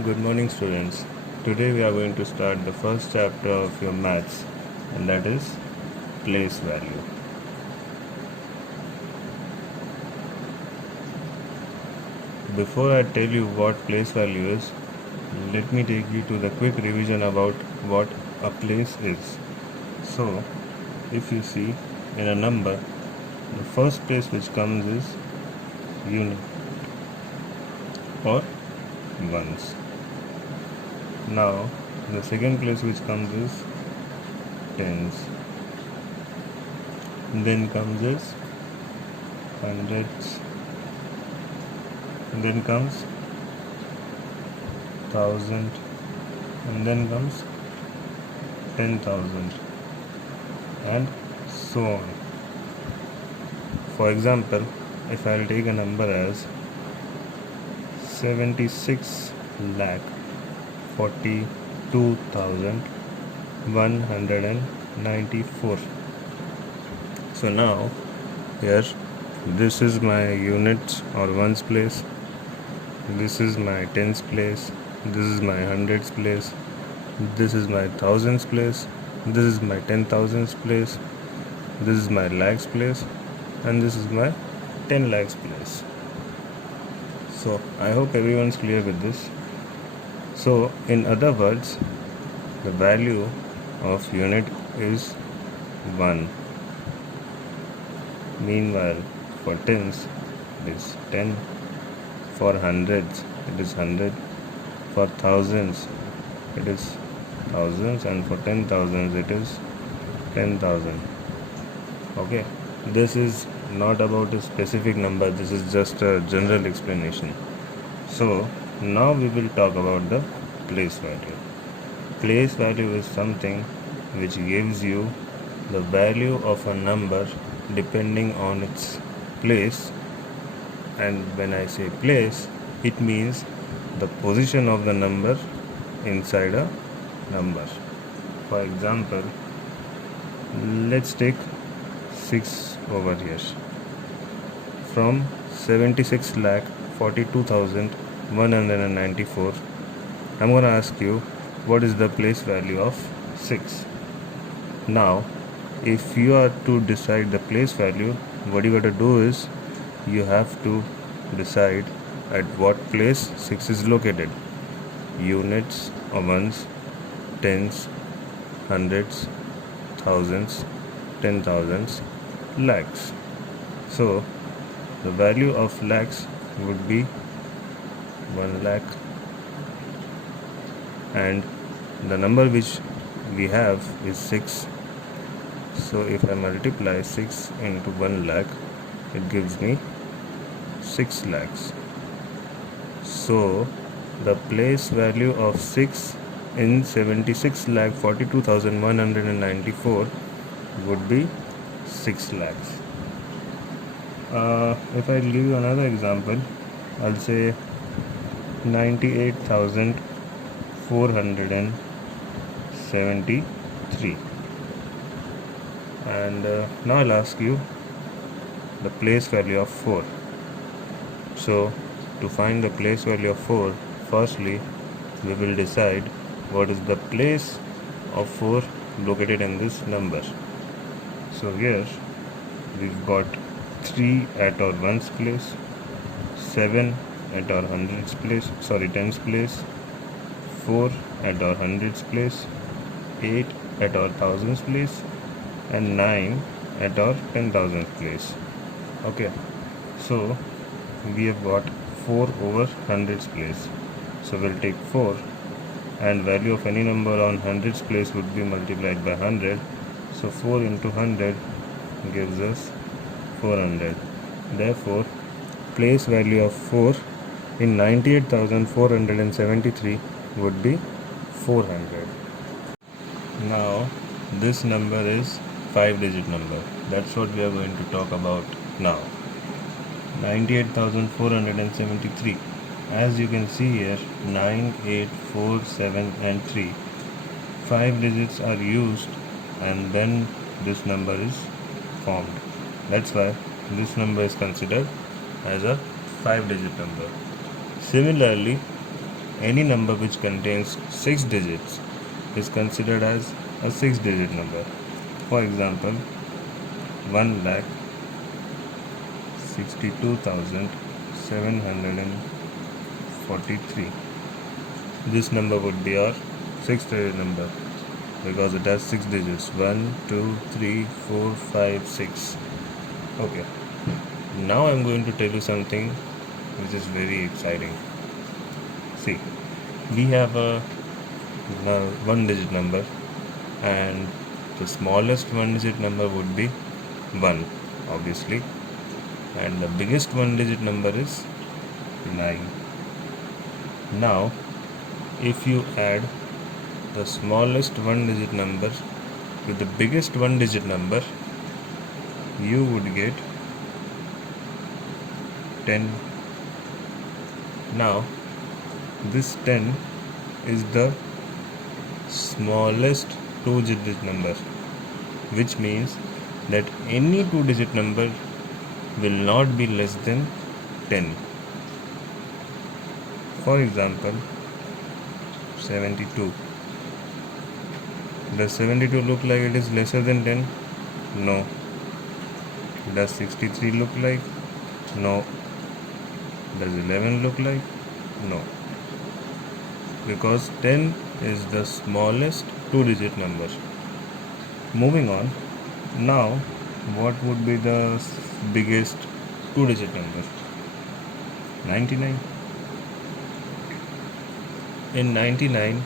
Good morning, students. Today we are going to start the first chapter of your maths, and that is place value. Before I tell you what place value is, let me take you to the quick revision about what a place is. So, if you see in a number, the first place which comes is unit or ones. Now, the second place which comes is tens. Then comes is hundreds. Then comes thousand, and then comes 10,000, and so on. For example, if I'll take a number as 76 lakh 42,194. So now here this is my units or ones place, this is my tens place, this is my hundreds place, this is my thousands place, this is my 10,000s place, this is my lakhs place, and this is my 10 lakhs place. So I hope everyone's clear with this. So in other words, the value of unit is 1. Meanwhile, for tens it is 10, for hundreds it is 100, for thousands it is thousands, and for 10,000s it is 10,000. Okay, this is not about a specific number, this is just a general explanation. So now we will talk about the place value. Place value is something which gives you the value of a number depending on its place, and when I say place, it means the position of the number inside a number. For example, let's take 6 over here. From 76 lakh 42,194, I'm going to ask you what is the place value of 6. Now, if you are to decide the place value, what you got to do is you have to decide at what place 6 is located. Units or ones, tens, hundreds, thousands, 10,000s, lakhs. So the value of lakhs would be 1 lakh, and the number which we have is 6. So if I multiply 6 into 1 lakh, it gives me 6 lakhs. So the place value of 6 in 76 lakh 42,194 would be 6 lakhs. If I give you another example, I'll say 98,473, and now I'll ask you the place value of 4. So to find the place value of 4, firstly we will decide what is the place of 4 located in this number. So here we've got 3 at our ones place, 7 at our tens place, 4 at our hundreds place, 8 at our thousands place, and 9 at our 10,000 place. Okay, so we have got 4 over hundreds place. So we'll take 4, and value of any number on hundreds place would be multiplied by 100. So 4 into 100 gives us 400. Therefore, place value of 4 in 98,473 would be 400. Now, this number is 5-digit number. That's what we are going to talk about now. 98,473. As you can see here, 9, 8, 4, 7 and 3. 5 digits are used, and then this number is formed. That's why this number is considered as a 5-digit number. Similarly, any number which contains 6 digits is considered as a 6-digit number. For example, 1,62,743. This number would be our 6th-digit number because it has 6 digits: 1, 2, 3, 4, 5, 6. Okay. Now I'm going to tell you something which is very exciting. See, we have a 1-digit number, and the smallest 1-digit number would be 1, obviously, and the biggest 1-digit number is 9. Now, if you add the smallest 1-digit number with the biggest 1-digit number, you would get 10. Now, this 10 is the smallest 2-digit number, which means that any 2-digit number will not be less than 10. For example, 72. Does 72 look like it is lesser than 10? No. Does 63 look like? No. Does 11 look like? No. Because 10 is the smallest 2-digit number. Moving on. Now, what would be the biggest 2-digit number? 99. In 99,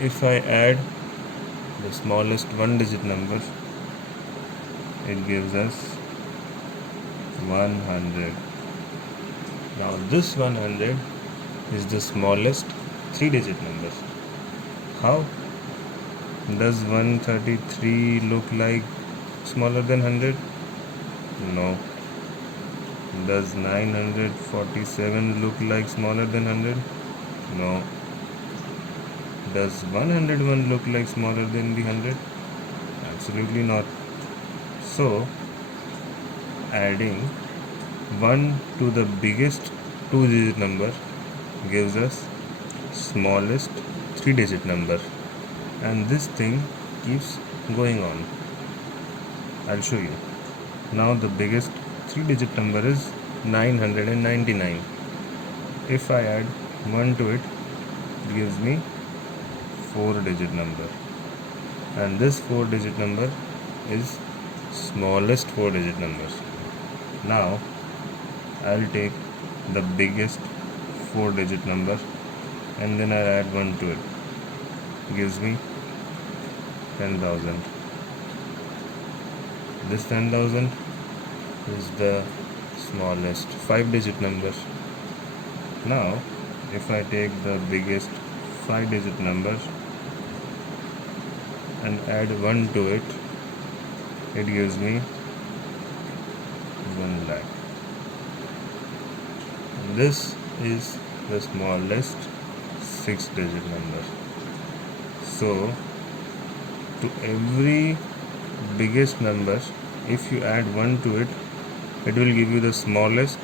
if I add the smallest 1-digit number, it gives us 100. Now this 100 is the smallest 3-digit number. How? Does 133 look like smaller than 100? No. Does 947 look like smaller than 100? No. Does 101 look like smaller than the 100? Absolutely not. So, adding 1 to the biggest 2-digit number gives us smallest 3-digit number, and this thing keeps going on. I'll show you. Now the biggest 3-digit number is 999. If I add 1 to it, it gives me 4-digit number, and this 4-digit number is smallest 4-digit number. Now I'll take the biggest 4-digit number and then I'll add 1 to it. Gives me 10,000. This 10,000 is the smallest 5-digit number. Now, if I take the biggest 5-digit number and add 1 to it, it gives me 1 lakh. This is the smallest 6-digit number. So, to every biggest number, if you add 1 to it, it will give you the smallest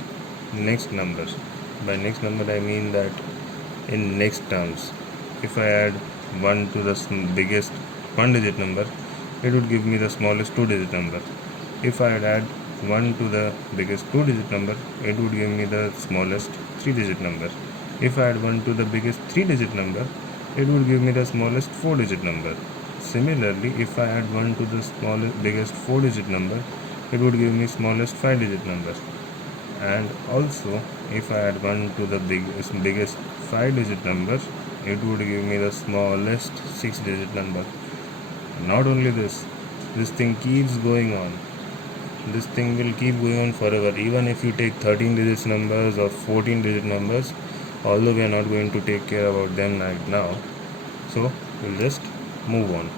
next number. By next number I mean that in next terms. If I add 1 to the biggest 1-digit number, it would give me the smallest 2-digit number. If I add 1 to the biggest 2-digit number, it would give me the smallest 3-digit number. If I add 1 to the biggest 3-digit number, it would give me the smallest 4-digit number. Similarly, if I add 1 to the biggest 4-digit number, it would give me smallest 5-digit number. And also, if I add 1 to the biggest 5-digit number, it would give me the smallest 6-digit number. Not only this thing keeps going on. This thing will keep going on forever. Even if you take 13-digit numbers or 14-digit numbers, although we are not going to take care about them right now, so we'll just move on.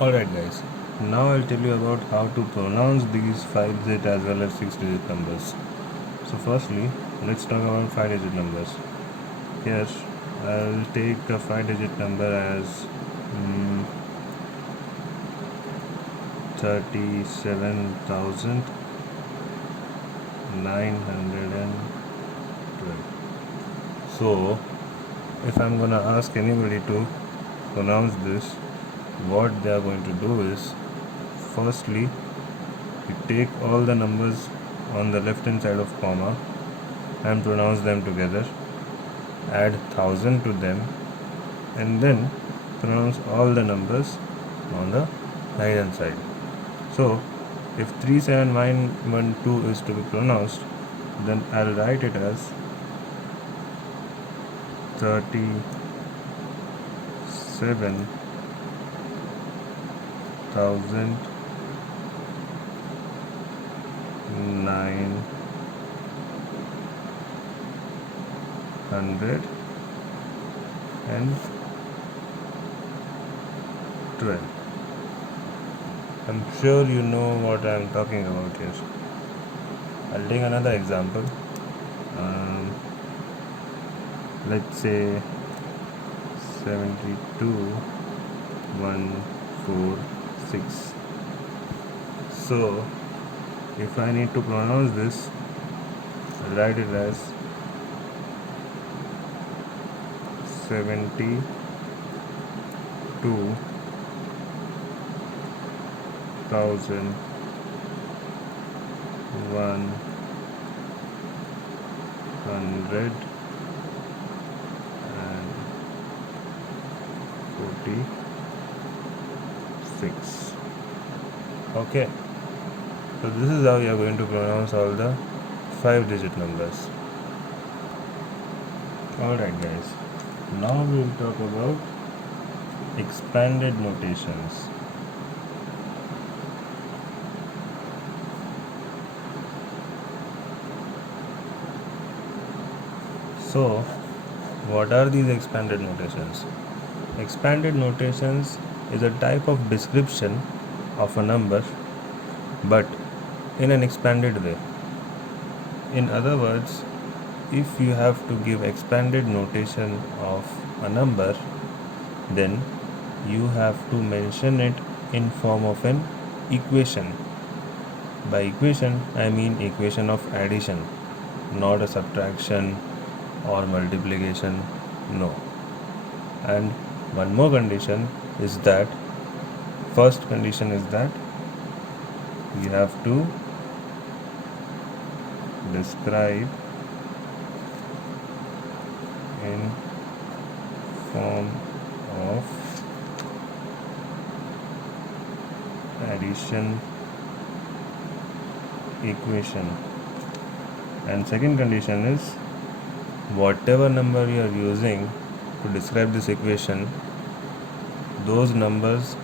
Alright guys, now I'll tell you about how to pronounce these 5-digit as well as 6-digit numbers. So firstly, let's talk about 5-digit numbers. Here, I'll take a 5-digit number as 37,912. So if I'm gonna ask anybody to pronounce this, what they are going to do is, firstly, you take all the numbers on the left hand side of comma and pronounce them together, add 1000 to them, and then pronounce all the numbers on the right hand side. So if 37912 is to be pronounced, then I'll write it as 37,912. I'm sure you know what I'm talking about here. I'll take another example. Let's say 72,146. So if I need to pronounce this, I'll write it as 72,146. Okay, so this is how you are going to pronounce all the 5-digit numbers. Alright guys, now we will talk about expanded notations. So what are these expanded notations? Expanded notations is a type of description of a number, but in an expanded way. In other words, if you have to give expanded notation of a number, then you have to mention it in form of an equation. By equation, I mean equation of addition, not a subtraction or multiplication, no. And one more condition is that, first condition is that you have to describe in form of addition equation. And second condition is, whatever number you are using to describe this equation, those numbers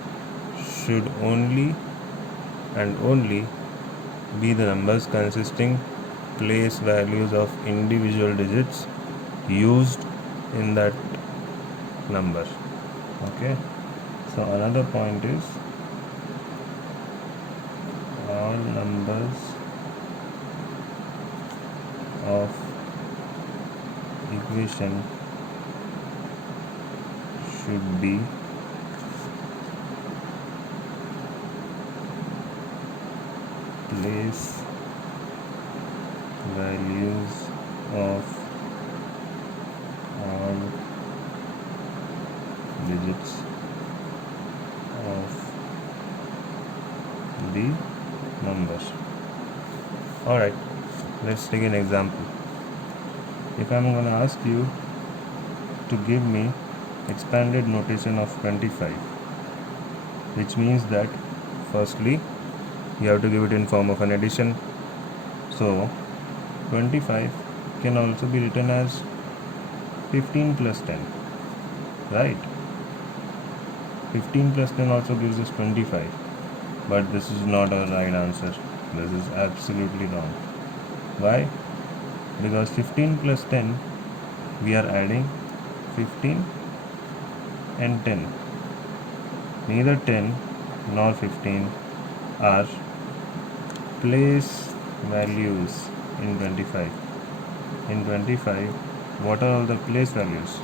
should only and only be the numbers consisting place values of individual digits used in that number. Okay, so another point is, all numbers of equation should be place values of all digits of the numbers. Alright, let's take an example. If I'm going to ask you to give me expanded notation of 25, which means that firstly you have to give it in form of an addition. So 25 can also be written as 15 plus 10, right? 15 plus 10 also gives us 25, but this is not a right answer. This is absolutely wrong. Why? Because 15 plus 10, we are adding 15 and 10. Neither 10 nor 15 are place values in 25. In 25, what are all the place values?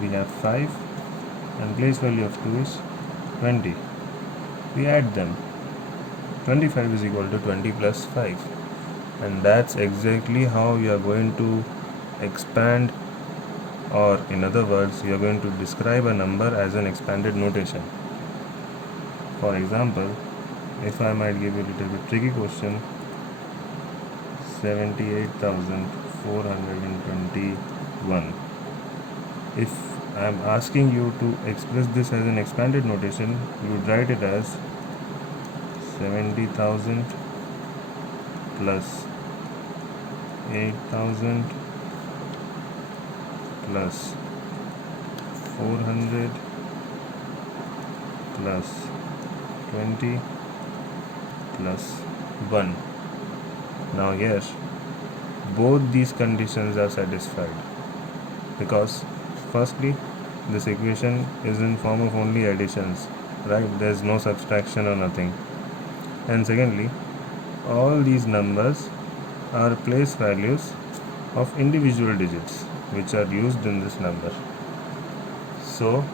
We have 5 and place value of 2 is 20. We add them. 25 is equal to 20 plus 5. And that's exactly how you are going to expand or in other words, you are going to describe a number as an expanded notation. For example, if I might give you a little bit tricky question, 78,421. If I am asking you to express this as an expanded notation, you would write it as 70,000 plus 8,000 plus 400 plus 20 plus 1. Now here both these conditions are satisfied, because firstly this equation is in form of only additions, right? There's no subtraction or nothing. And secondly, all these numbers are place values of individual digits which are used in this number. So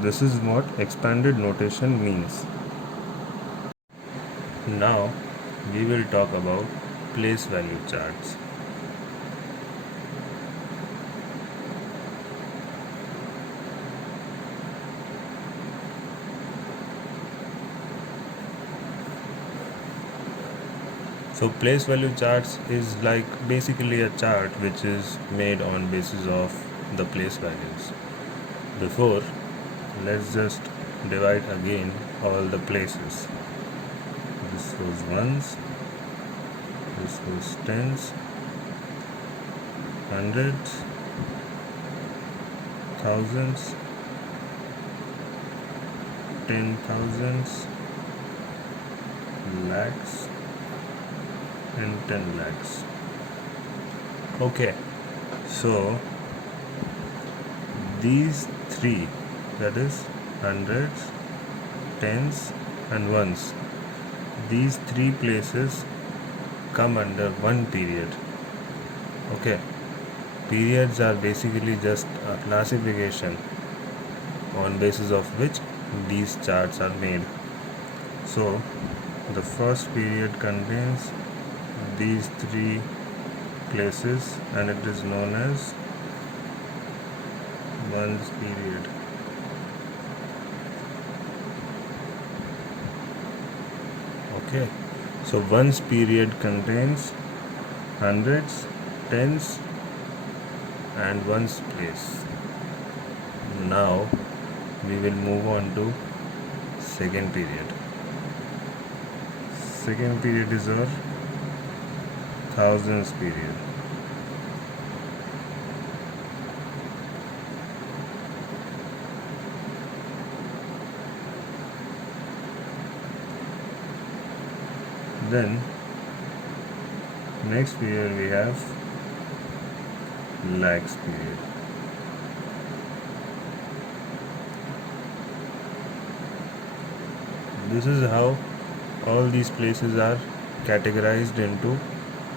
this is what expanded notation means. Now we will talk about place value charts. So place value charts is like basically a chart which is made on basis of the place values. Before, let's just divide again all the places. This was ones, this was tens, hundreds, thousands, 10,000s, lakhs, and 10 lakhs. Okay, so these three, that is hundreds, tens, and ones, these three places come under one period. Okay, periods are basically just a classification on basis of which these charts are made. So the first period contains these three places and it is known as ones period. Okay, so ones period contains hundreds, tens, and ones place. Now we will move on to second period. Second period is our thousands period. Then next period we have lakhs period. This is how all these places are categorized into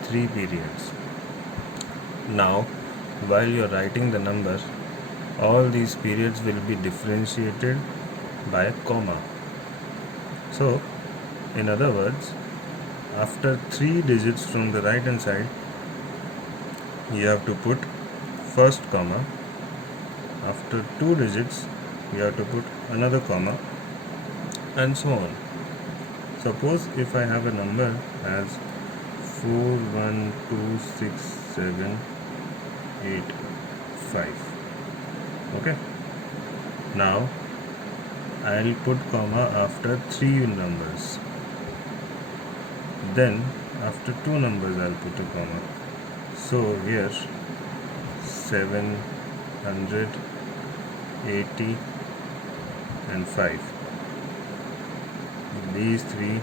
three periods. Now while you are writing the number, all these periods will be differentiated by a comma. So in other words, after 3 digits from the right hand side, you have to put first comma. After 2 digits, you have to put another comma, and so on. Suppose if I have a number as 412678 okay, now I'll put comma after 3 numbers, then after 2 numbers I'll put a comma. So here 780 and 5, these three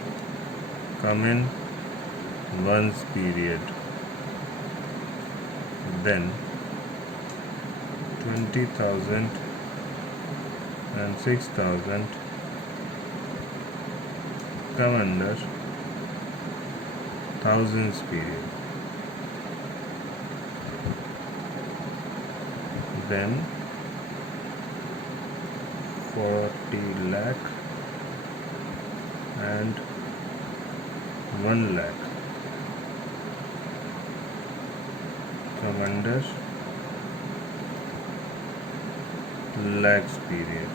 come in ones period. Then 20,000 and 6,000 come under thousands period. Then 40 lakh and 1 lakh come under lakhs period.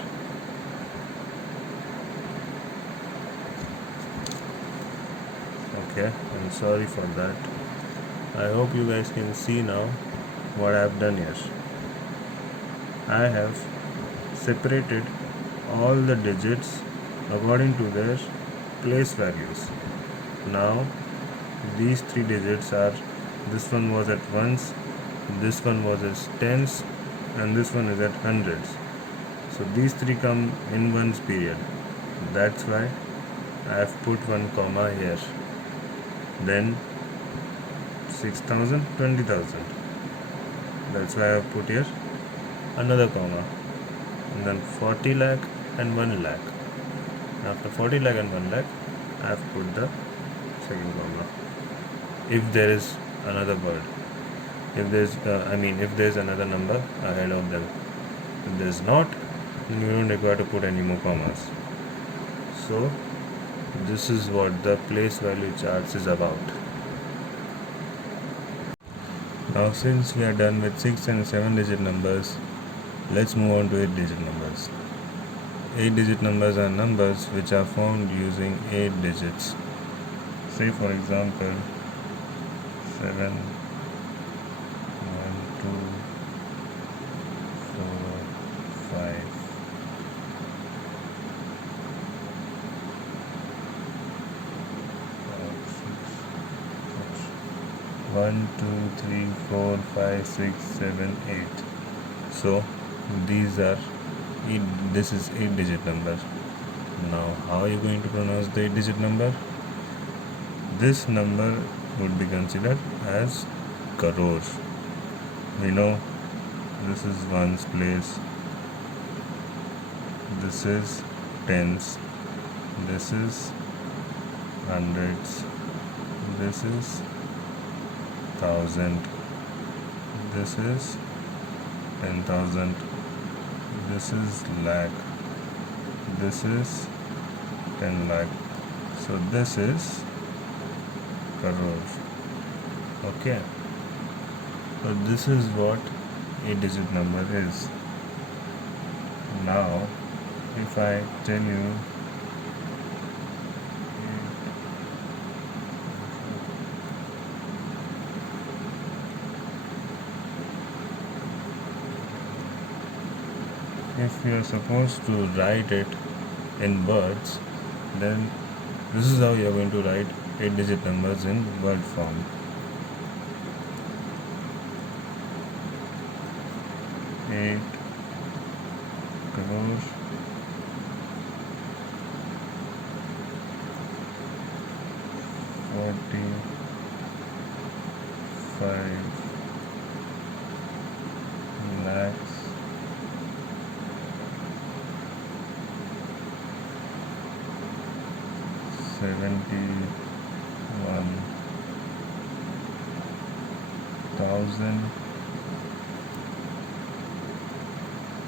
Okay, I'm sorry for that. I hope you guys can see now what I've done here. I have separated all the digits according to their place values. Now these three digits are, this one was at ones, this one was as tens, and this one is at hundreds. So these three come in ones period. That's why I have put one comma here. Then 6,000, 20,000. That's why I have put here another comma. And then 40 lakh and 1 lakh. After 40 lakh and 1 lakh, I have put the second comma. If there is another word, if there's another number ahead of them. If there's not, then you don't require to put any more commas. So this is what the place value charts is about. Now since we are done with 6 and 7 digit numbers, let's move on to 8 digit numbers. 8 digit numbers are numbers which are formed using 8 digits. Say for example 7, 1, 2, 4, 5. 1, 2, 3, 4, 5, 6, 7, 8. So these are this is 8 digit number. Now how are you going to pronounce the 8 digit number? This number would be considered as crore. We know this is ones place, this is tens, this is hundreds, this is thousand, this is 10,000, this is lakh, this is 10 lakh. So this is crore. Okay, so this is what 8 digit number is. Now if I tell you if you are supposed to write it in words, then this is how you are going to write 8 digit numbers in word form. 8 crore 45 lakhs 71,000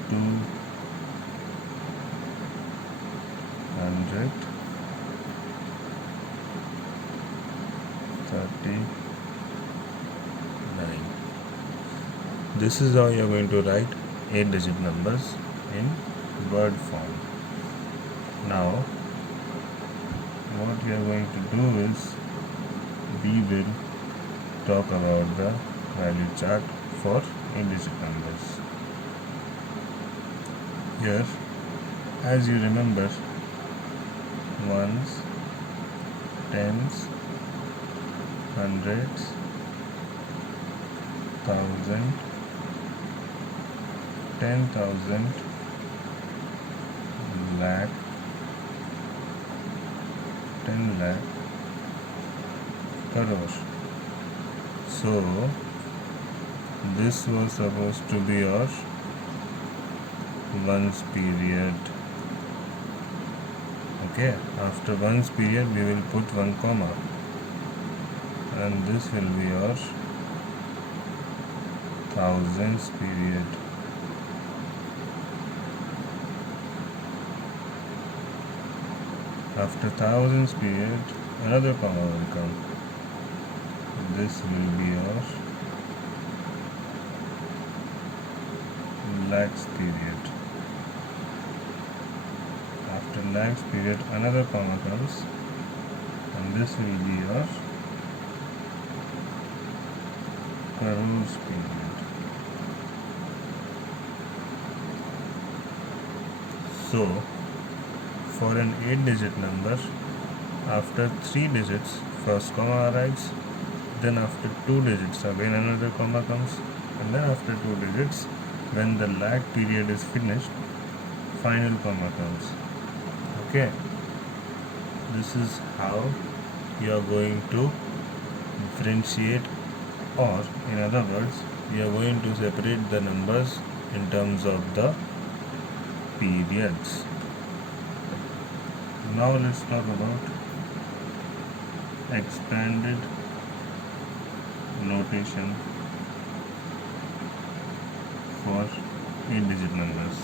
239. This is how you are going to write 8 digit numbers in word form. Now what we are going to do is we will talk about the value chart for 8 digit numbers. Here, as you remember, ones, tens, hundreds, thousand, 10,000, lakh, 10 lakh, crore. So this was supposed to be our ones period. Okay, after ones period we will put one comma, and this will be our thousands period. After thousands period, another comma will come. This will be our lakhs period. lags period another comma comes, and this will be your crores period. So for an 8-digit number, after 3 digits first comma arrives, then after 2 digits again another comma comes, and then after 2 digits, when the lag period is finished, final comma comes. Okay, this is how you are going to differentiate, or in other words, you are going to separate the numbers in terms of the periods. Now let's talk about expanded notation for 8-digit numbers.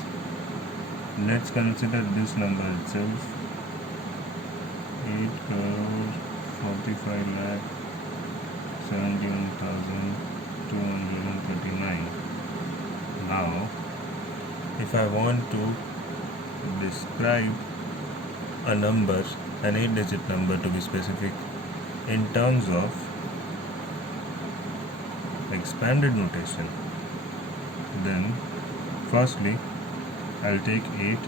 Let's consider this number itself, 8,45,71,239. Now, if I want to describe a number, an 8-digit number to be specific, in terms of expanded notation, then firstly I'll take 8,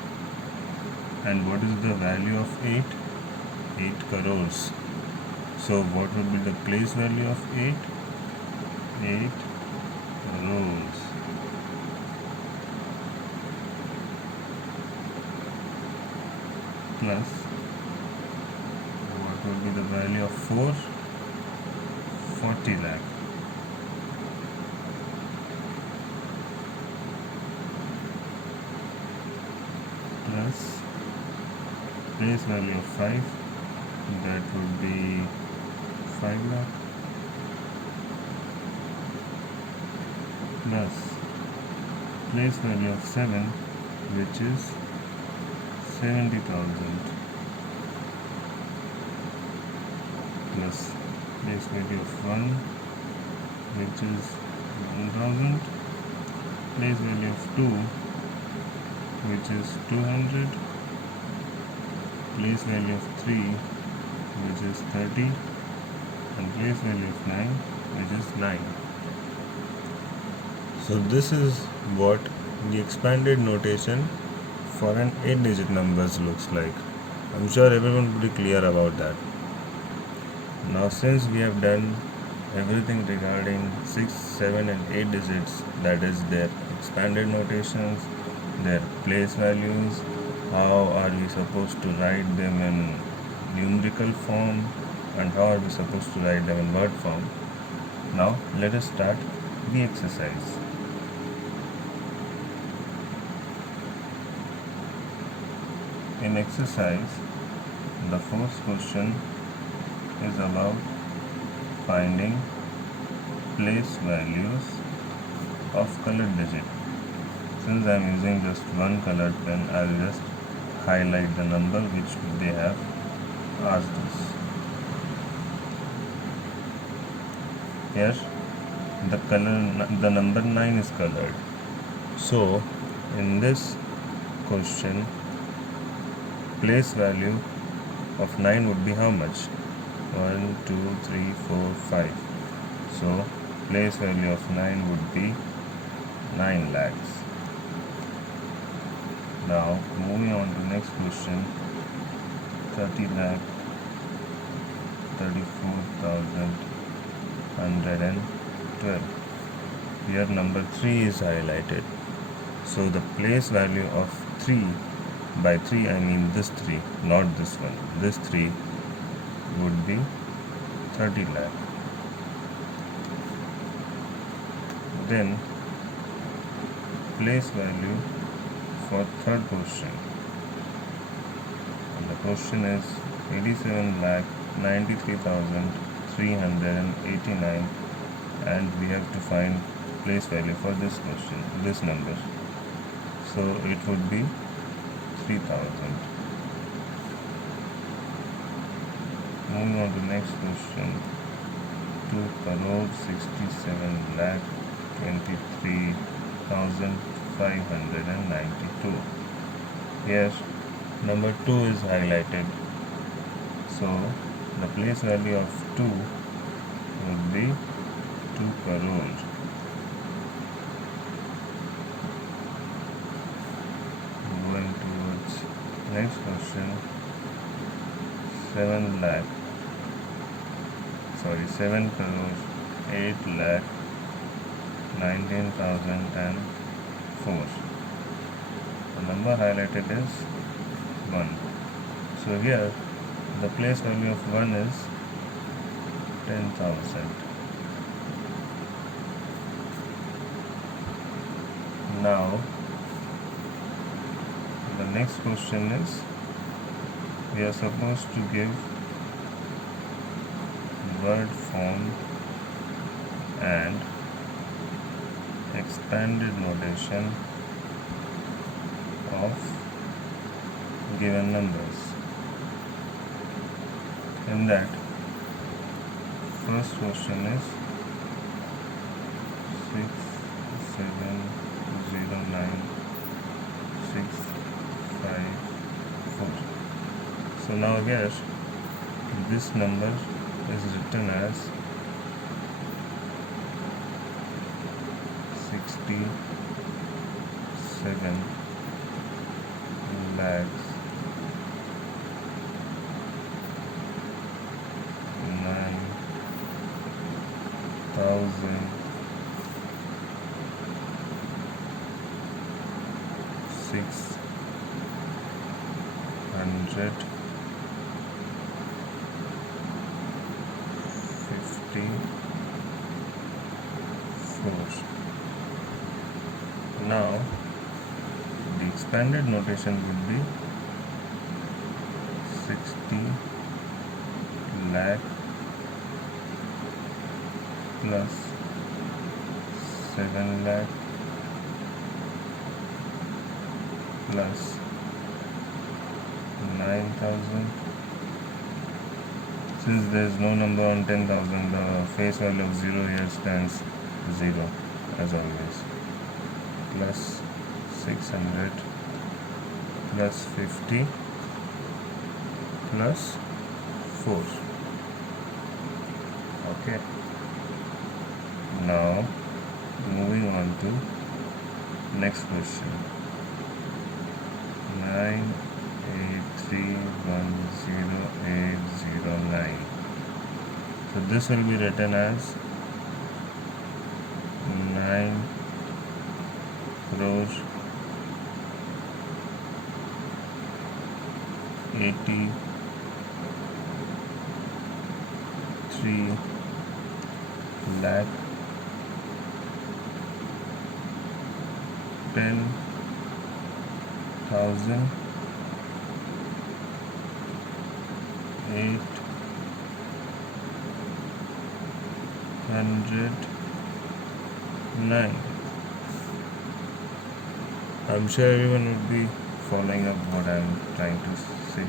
and what is the value of 8? 8 crores. So what would be the place value of 8? 8 crores. Plus, what would be the value of 4? 40 lakh. Plus place value of 5, that would be 5 lakh. Plus place value of 7, which is 70,000, plus place value of 1, which is 1,000, place value of 2, which is 200, place value of 3, which is 30, and place value of 9, which is 9. So this is what the expanded notation for an 8-digit numbers looks like. I'm sure everyone will be clear about that. Now since we have done everything regarding 6, 7 and 8 digits, that is their expanded notations, their place values, how are we supposed to write them in numerical form, and how are we supposed to write them in word form. Now let us start the exercise. In exercise, the first question is about finding place values of colored digit. Since I am using just one colored pen, I will just highlight the number which they have asked us. Here the number 9 is colored. So in this question, place value of 9 would be how much? 1, 2, 3, 4, 5. So place value of 9 would be 9 lakhs. Now moving on to next question, 30 lakh 34,112. Here number 3 is highlighted. So the place value of 3, by 3 I mean this 3, not this one. This 3 would be 30 lakh. Then place value for third question. And the question is 87,93,389, and we have to find place value for this question, this number. So it would be 3,000. Moving on to next question, 2,67,23,592. Here number 2 is highlighted. So the place value of 2 would be 2 crore. Going towards next question. 7 crore 8 lakh 19,004. The number highlighted is 1. So here the place value of 1 is 10,000. Now the next question is, we are supposed to give word form and expanded notation of given numbers. In that, first question is 6709654. So now here this number is written as 67 lakhs 9,654. Now the expanded notation would be 60 lakh plus 7 lakh plus 9,000. Since there is no number on 10,000, the face value of 0 here stands 0 as always, plus 600 plus 50 plus 4. Okay. Now moving on to next question. 98310,809. So this will be written as 9 crore 83 lakh 10,809. I'm sure everyone would be following up what I'm trying to say,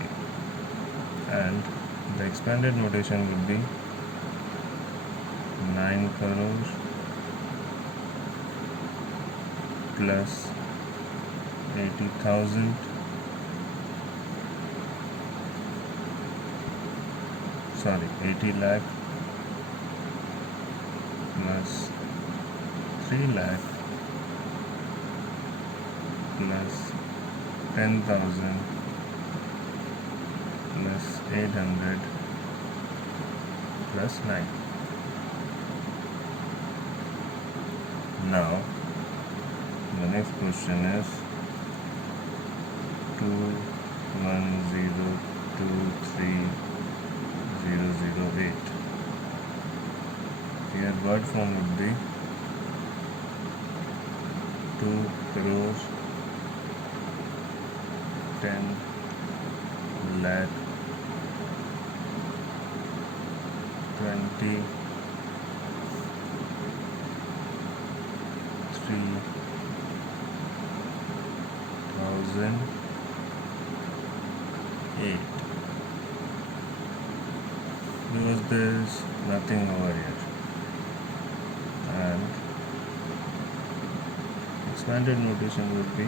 and the expanded notation would be 9 crore plus 80,000 80 lakh plus 3 lakh plus 10,000 plus 800 plus 9. Now the next question is 210230008. Here word form would be 2 crore 10 lakh 23,008. Because there is nothing over here, and expanded notation would be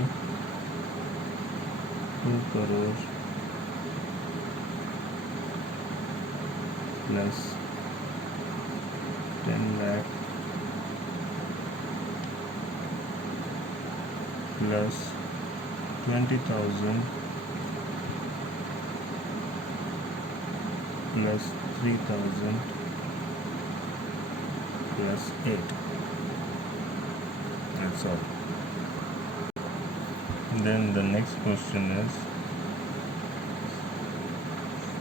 2 crore plus 10 lakh plus 20,000 plus 3,000 plus 8. That's all. Then the next question is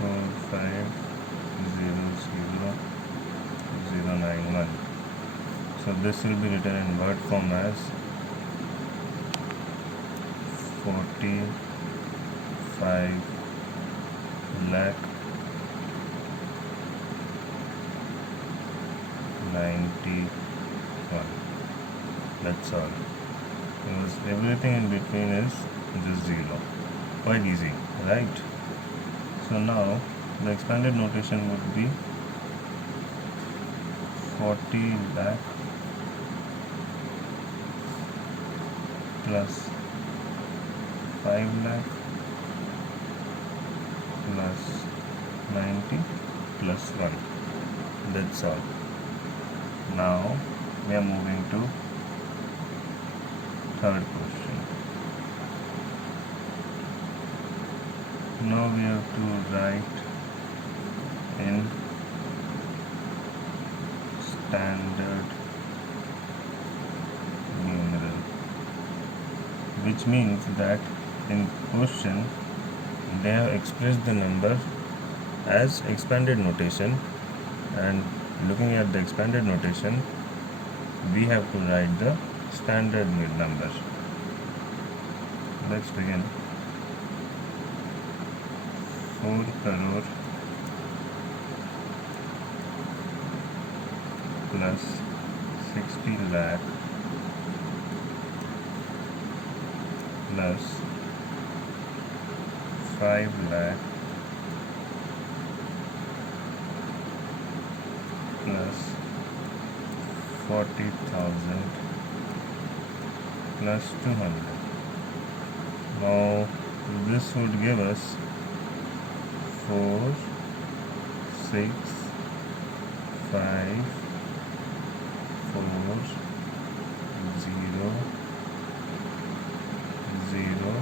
4500091. So this will be written in word form as 45 lakh 91. That's all. Because everything in between is just zero. Quite easy, right? So now the expanded notation would be 40 lakh plus 5 lakh plus 90 plus 1. That's all. Now we are moving to third question. Now we have to write in standard numeral, which means that in question they have expressed the number as expanded notation, and looking at the expanded notation we have to write the standard number. Let's begin. 4 crore plus 60 lakh plus 5 lakh plus 40,000 plus 200. Now this would give us 4, 6, 5, 4, 0, 0,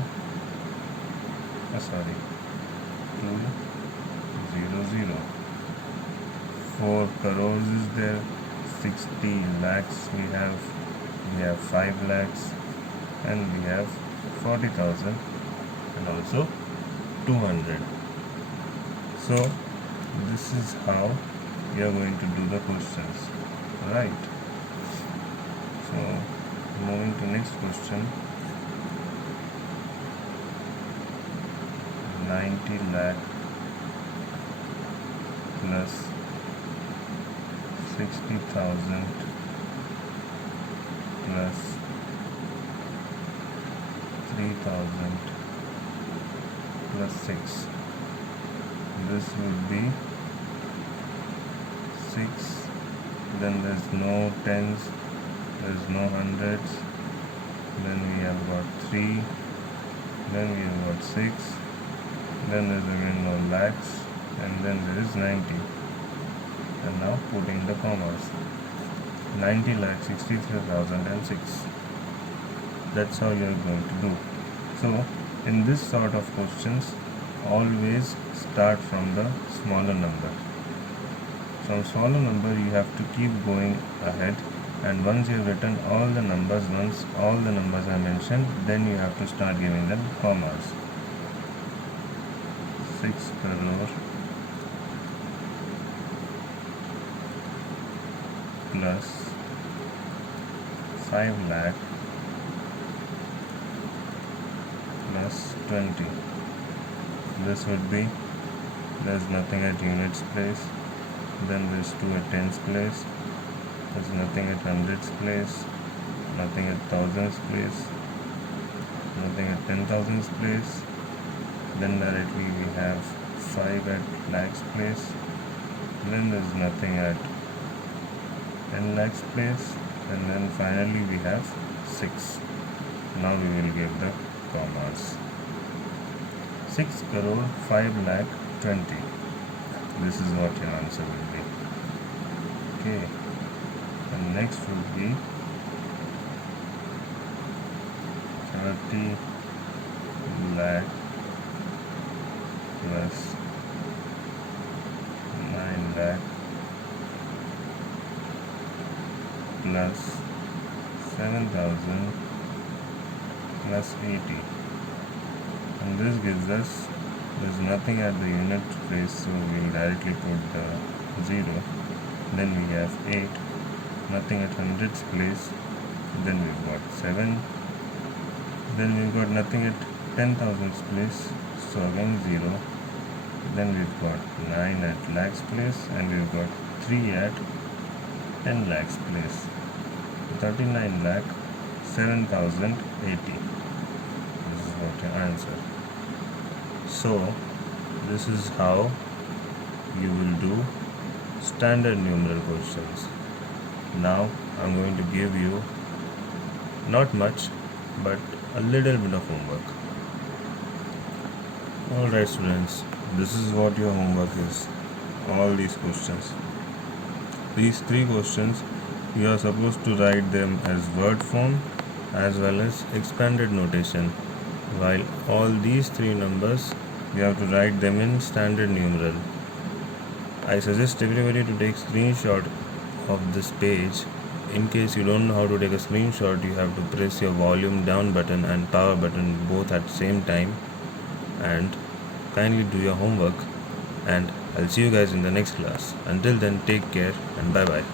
2, 0, 0. 4 crores is there, 60 lakhs we have 5 lakhs, and we have 40,000 and also 200. So this is how we are going to do the questions, right? So moving to next question. 90 lakh plus 60,000 plus 3,000 plus 6. This would be 6. Then there's no tens, there's no hundreds. Then we have got 3. Then we have got 6. Then there's again no lakhs, and then there is 90. And now putting the commas. 90 lakh 63,006. That's how you are going to do. So in this sort of questions, always start from the smaller number. From smaller number you have to keep going ahead, and once you have written all the numbers, once all the numbers are mentioned, then you have to start giving them commas. 6 crore plus 5 lakh plus 20. This would be, there's nothing at units place, then there's 2 at tens place, there's nothing at hundreds place, nothing at thousands place, nothing at 10,000s place. Then directly we have 5 at lakhs place, then there's nothing at 10 lakhs place, and then finally we have 6. Now we will give the commas. 6 crore 5 lakh 20. this is what your answer will be. Okay, and next would be 30 lakh plus 9 lakh plus 7,000 plus 80, and this gives us, there's nothing at the unit place, so we'll directly put the 0. Then we have 8, nothing at hundreds place, then we've got 7, then we've got nothing at 10,000s place, so again 0, then we've got 9 at lakhs place, and we've got 3 at 10 lakhs place. 39 lakh 7,080. This is what your answer. So this is how you will do standard numeral questions. Now I'm going to give you not much but a little bit of homework. Alright students, this is what your homework is. All these questions. These 3 questions, you are supposed to write them as word form as well as expanded notation, while all these 3 numbers you have to write them in standard numeral. I suggest everybody to take screenshot of this page. In case you don't know how to take a screenshot, you have to press your volume down button and power button both at the same time, and kindly do your homework, and I'll see you guys in the next class. Until then, take care and bye bye.